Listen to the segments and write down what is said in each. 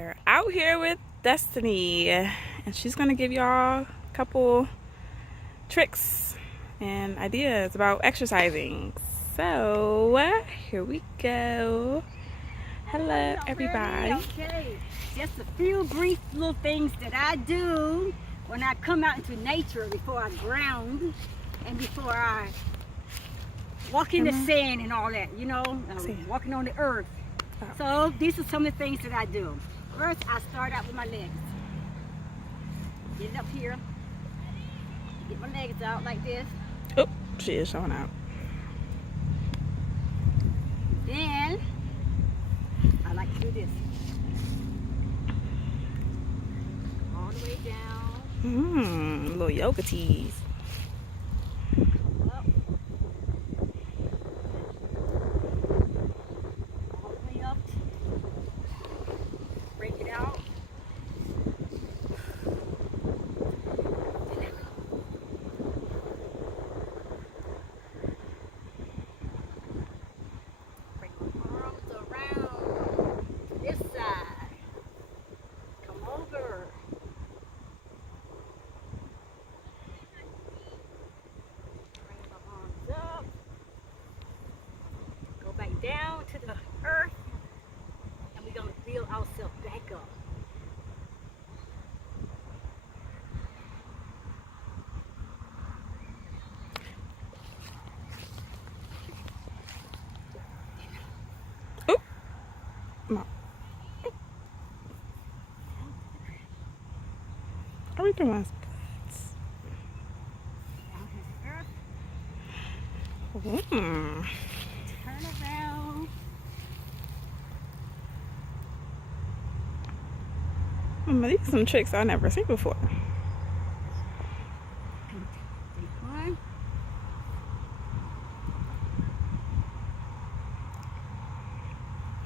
We're out here with Destiny, and she's gonna give y'all a couple tricks and ideas about exercising. So here we go. Hello, everybody. Okay, just a few brief little things that I do when I come out into nature before I ground and before I walk in the sand and all that, walking on the earth. So these are some of the things that I do. First, I start out with my legs. Get it up here. Get my legs out like this. Oh, she is showing out. Then, I like to do this. All the way down. Little yoga tees. Up. All the way up. Break it out. Bring my arms around to this side. Come over. Bring my arms up. Go back down to the earth. And we're going to build ourselves back up. Oh, come Are we doing? Down to the earth. Turn around. These are some tricks I've never seen before. Take one.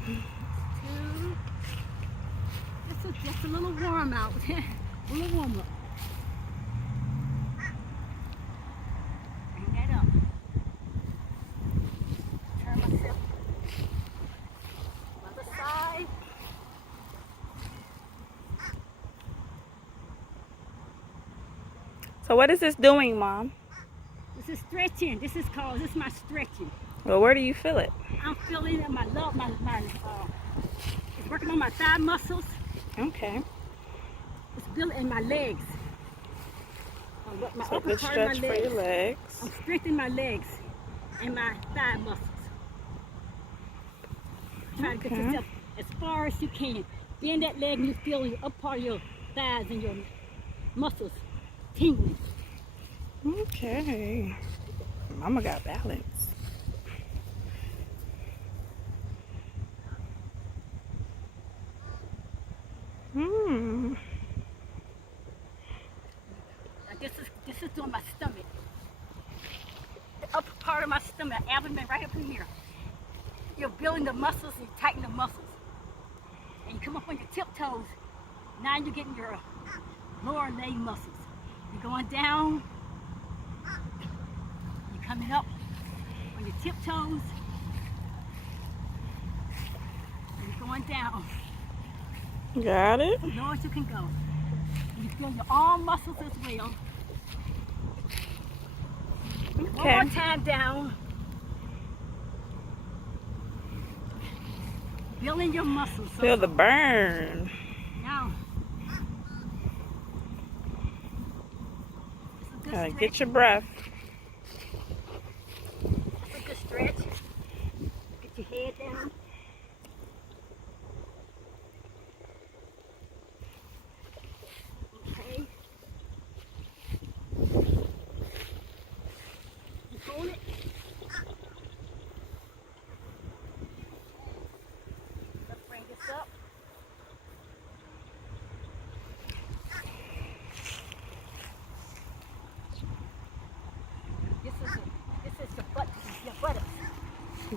Two. This is just a little warm out. A little warm up. Bring that up. Turn myself. Other side. So what is this doing, Mom? This is stretching. This is my stretching. Well, where do you feel it? I'm feeling it. It's working on my thigh muscles. Okay. It's building in my legs. My So upper good part of my stretch for your legs. I'm strengthening my legs and my thigh muscles. Try to get yourself as far as you can. Bend that leg and you feel your up part of your thighs and your muscles tingling. Okay. Mama got balance. This is doing my stomach. The upper part of my stomach, abdomen right up in here. You're building the muscles and you tighten the muscles. And you come up on your tiptoes. Now you're getting your lower leg muscles. You're going down. You're coming up on your tiptoes. And you're going down. Got it? As low as you can go. And you feel your arm muscles as well. Okay. One more time down. Building your muscles. Feel the burn. Now. Gotta get your breath. That's a good stretch. Get your head down. Okay. You hold it. Let's bring this up. This is your buttocks.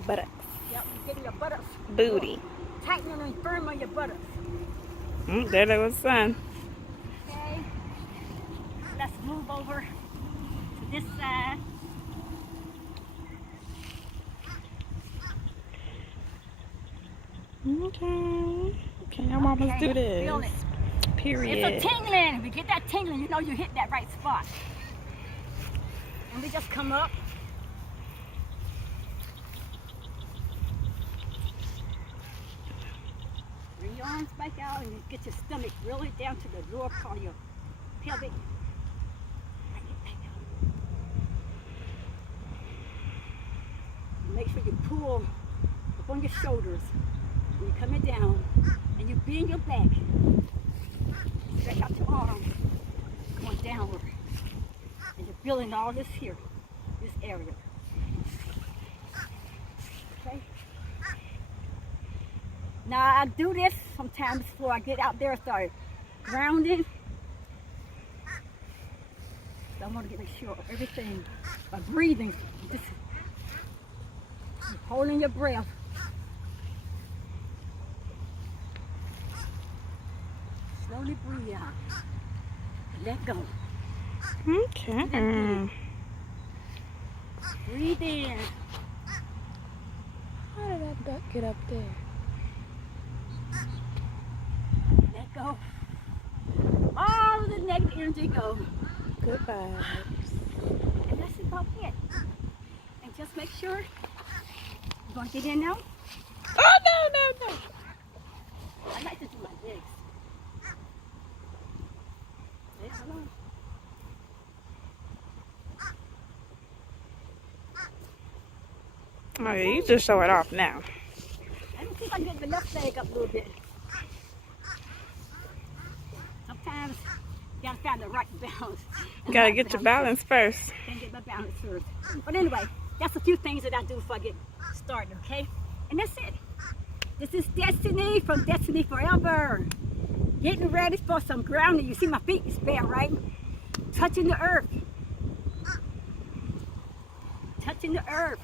Buttocks. Yep, you're getting your buttocks. Booty. Tightening and firm on your buttocks. There goes the sun. Okay. Let's move over to this side. Okay. Can your mamas Okay, do feel this? it. Period. It's a tingling. If you get that tingling, you know you hit that right spot. And we just come up. Bring your arms back out and you get your stomach really down to the lower part of your pelvic. Bring it back out. And make sure you pull up on your shoulders. And you're coming down and you bend your back. Stretch out your arms, going downward. And you're building all this here, this area. Okay? Now I do this sometimes before I get out there and start grounding. So I want to make sure everything by breathing. Just holding your breath. Slowly breathe out. Let go. Okay. Breathe in. How did that duck get up there? Let go. All of the negative energy go. Good vibes. And that's about it. And just make sure. You want to get in now? Oh, no, no, no. I like to do my legs. Hey, hold on. Oh, yeah, you just show it off now. Let me see if I can get the left leg up a little bit. Sometimes you gotta find the right balance. You gotta get your balance first. Can't get my balance first. But anyway, that's a few things that I do before I get started, okay? And that's it. This is Destiny from Destiny Forever. Getting ready for some grounding. You see my feet is bare, right? Touching the earth. Touching the earth.